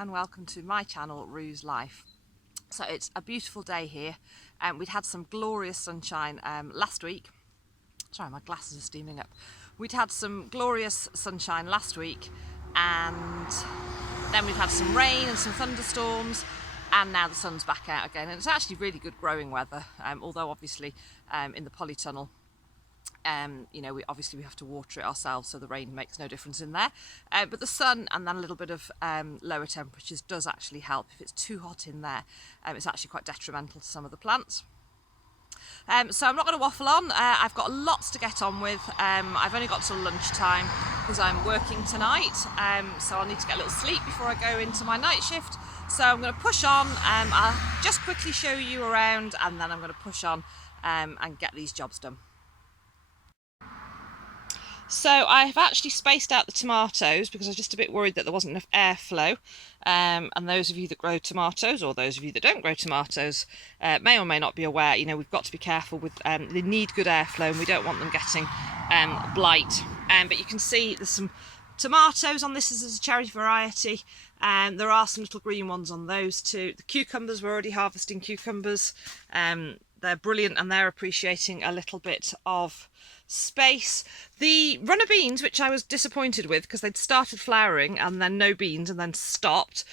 and welcome to my channel, Rue's Life. So it's a beautiful day here, and we'd had some glorious sunshine last week. Sorry, my glasses are steaming up. We'd had some glorious sunshine last week, and then we've had some rain and some thunderstorms, and now the sun's back out again, and it's actually really good growing weather, although obviously in the polytunnel you know, we have to water it ourselves, so the rain makes no difference in there, but the sun and then a little bit of lower temperatures does actually help. If it's too hot in there, it's actually quite detrimental to some of the plants. So I'm not going to waffle on. I've got lots to get on with. I've only got till lunchtime because I'm working tonight, so I'll need to get a little sleep before I go into my night shift. So I'm going to push on. I'll just quickly show you around, and then I'm going to push on and get these jobs done. So I've actually spaced out the tomatoes because I was just a bit worried that there wasn't enough airflow. And those of you that grow tomatoes, or those of you that don't grow tomatoes, may or may not be aware, you know, we've got to be careful with, they need good airflow, and we don't want them getting blight. But you can see there's some tomatoes on this. This is a cherry variety. There are some little green ones on those too. The cucumbers, we're already harvesting cucumbers. They're brilliant, and they're appreciating a little bit of space. The runner beans, which I was disappointed with because they'd started flowering and then no beans and then stopped,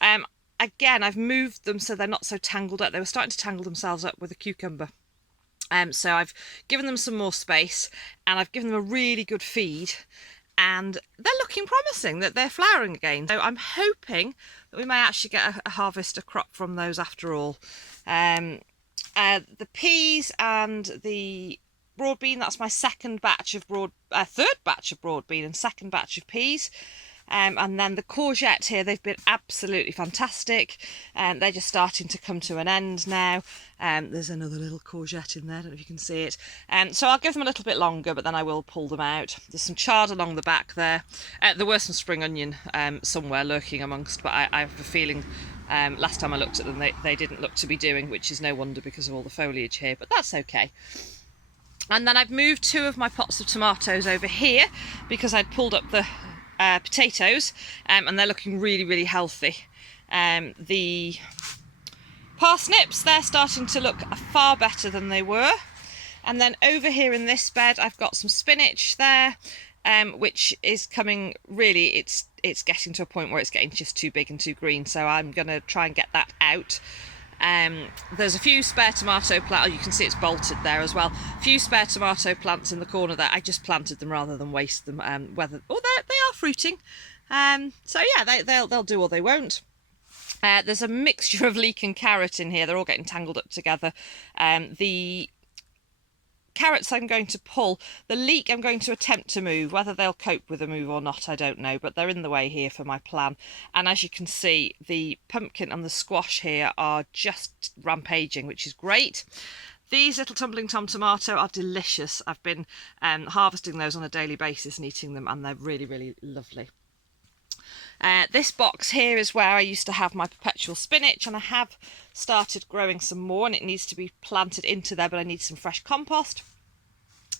again I've moved them so they're not so tangled up. They were starting to tangle themselves up with a cucumber, so I've given them some more space, and I've given them a really good feed, and they're looking promising, that they're flowering again. So I'm hoping that we may actually get a harvest, a crop from those after all. The peas and the broad bean, that's my second batch of third batch of broad bean and second batch of peas. And then the courgette here, they've been absolutely fantastic, and they're just starting to come to an end now. There's another little courgette in there, I don't know if you can see it. So I'll give them a little bit longer, but then I will pull them out. There's some chard along the back there. There were some spring onion somewhere lurking amongst, but I have a feeling last time I looked at them they didn't look to be doing, which is no wonder because of all the foliage here, but that's okay. And then I've moved two of my pots of tomatoes over here because I'd pulled up the potatoes, and they're looking really, really healthy. The parsnips, they're starting to look far better than they were. And then over here in this bed, I've got some spinach there, which is coming really, it's getting to a point where it's getting just too big and too green. So I'm going to try and get that out. There's a few spare tomato plants. Oh, you can see it's bolted there as well. A few spare tomato plants in the corner there. I just planted them rather than waste them. They are fruiting. So yeah, they'll do or they won't. There's a mixture of leek and carrot in here. They're all getting tangled up together. The carrots I'm going to pull. The leek I'm going to attempt to move. Whether they'll cope with a move or not, I don't know, but they're in the way here for my plan. And as you can see, the pumpkin and the squash here are just rampaging, which is great. These little tumbling tom tomato are delicious. I've been harvesting those on a daily basis and eating them, and they're really, really lovely. This box here is where I used to have my perpetual spinach, and I have started growing some more, and it needs to be planted into there, but I need some fresh compost.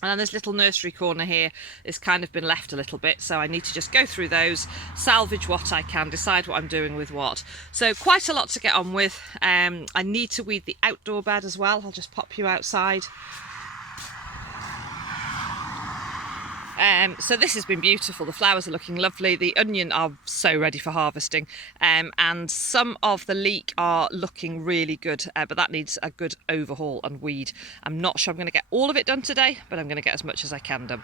And then this little nursery corner here has kind of been left a little bit, so I need to just go through those, salvage what I can, decide what I'm doing with what. So quite a lot to get on with. I need to weed the outdoor bed as well. I'll just pop you outside. So this has been beautiful. The flowers are looking lovely. The onion are so ready for harvesting, and some of the leek are looking really good, but that needs a good overhaul and weed. I'm not sure I'm going to get all of it done today, but I'm going to get as much as I can done.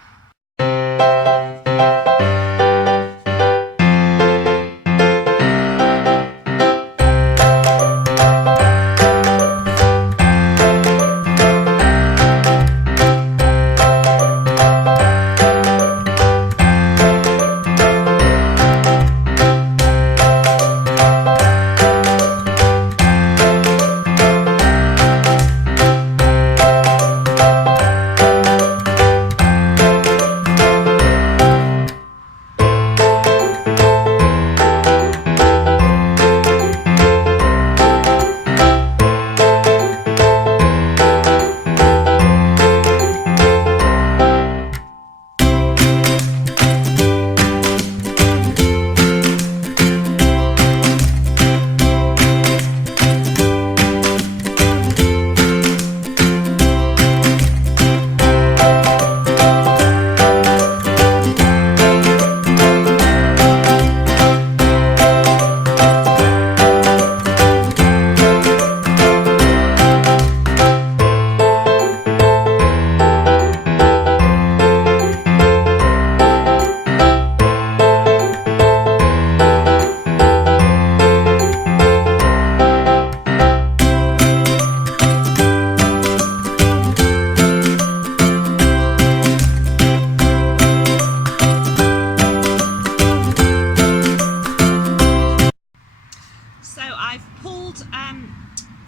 pulled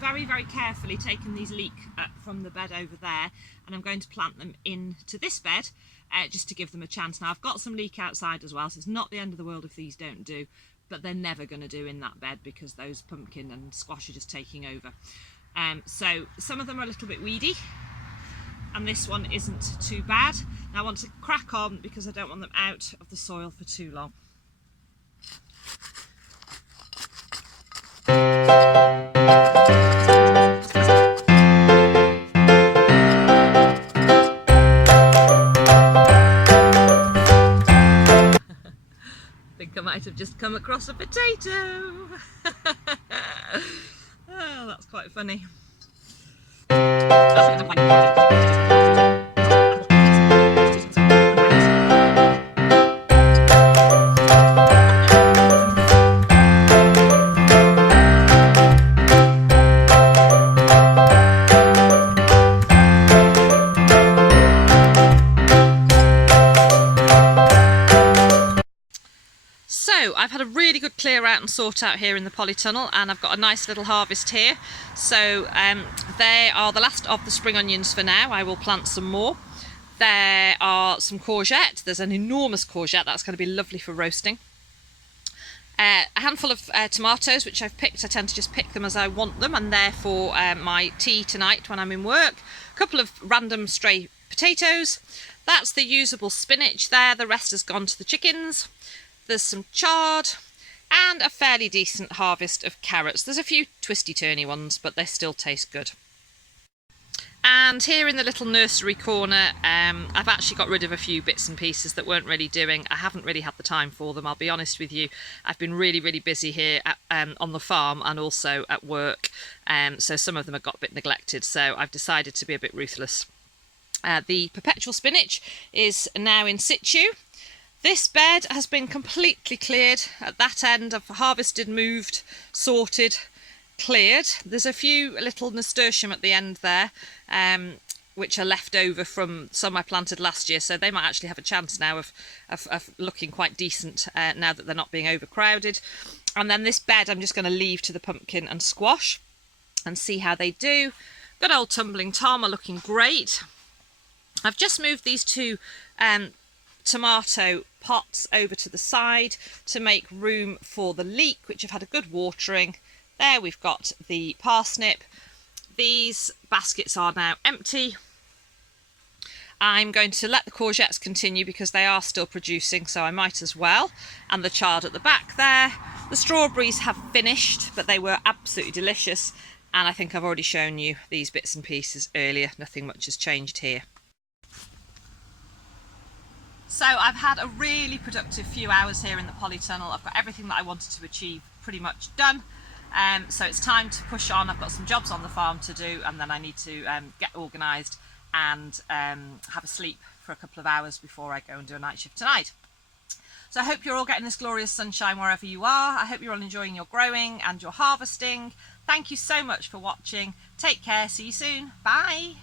very, very carefully, taken these leek from the bed over there, and I'm going to plant them into this bed just to give them a chance. Now I've got some leek outside as well, so it's not the end of the world if these don't do, but they're never going to do in that bed because those pumpkin and squash are just taking over. So some of them are a little bit weedy, and this one isn't too bad. Now I want to crack on because I don't want them out of the soil for too long. I think I might have just come across a potato. Oh, that's quite funny. So I've had a really good clear out and sort out here in the polytunnel, and I've got a nice little harvest here. So they are the last of the spring onions for now. I will plant some more. There are some courgette. There's an enormous courgette that's going to be lovely for roasting. A handful of tomatoes, which I've picked. I tend to just pick them as I want them, and therefore my tea tonight when I'm in work. A couple of random stray potatoes. That's the usable spinach there. The rest has gone to the chickens. There's some chard and a fairly decent harvest of carrots. There's a few twisty-turny ones, but they still taste good. And here in the little nursery corner, I've actually got rid of a few bits and pieces that weren't really doing. I haven't really had the time for them, I'll be honest with you. I've been really, really busy here on the farm and also at work, so some of them have got a bit neglected, so I've decided to be a bit ruthless. The perpetual spinach is now in situ. This bed has been completely cleared. At that end I've harvested, moved, sorted, cleared. There's a few little nasturtium at the end there, which are left over from some I planted last year, so they might actually have a chance now of looking quite decent now that they're not being overcrowded. And then this bed I'm just going to leave to the pumpkin and squash and see how they do. Good old Tumbling Tom are looking great. I've just moved these two tomato pots over to the side to make room for the leek, which have had a good watering. There we've got the parsnip. These baskets are now empty. I'm going to let the courgettes continue because they are still producing, so I might as well. And the chard at the back there. The strawberries have finished, but they were absolutely delicious, and I think I've already shown you these bits and pieces earlier. Nothing much has changed here. So I've had a really productive few hours here in the polytunnel. I've got everything that I wanted to achieve pretty much done. So it's time to push on. I've got some jobs on the farm to do, and then I need to get organised and have a sleep for a couple of hours before I go and do a night shift tonight. So I hope you're all getting this glorious sunshine wherever you are. I hope you're all enjoying your growing and your harvesting. Thank you so much for watching. Take care. See you soon. Bye.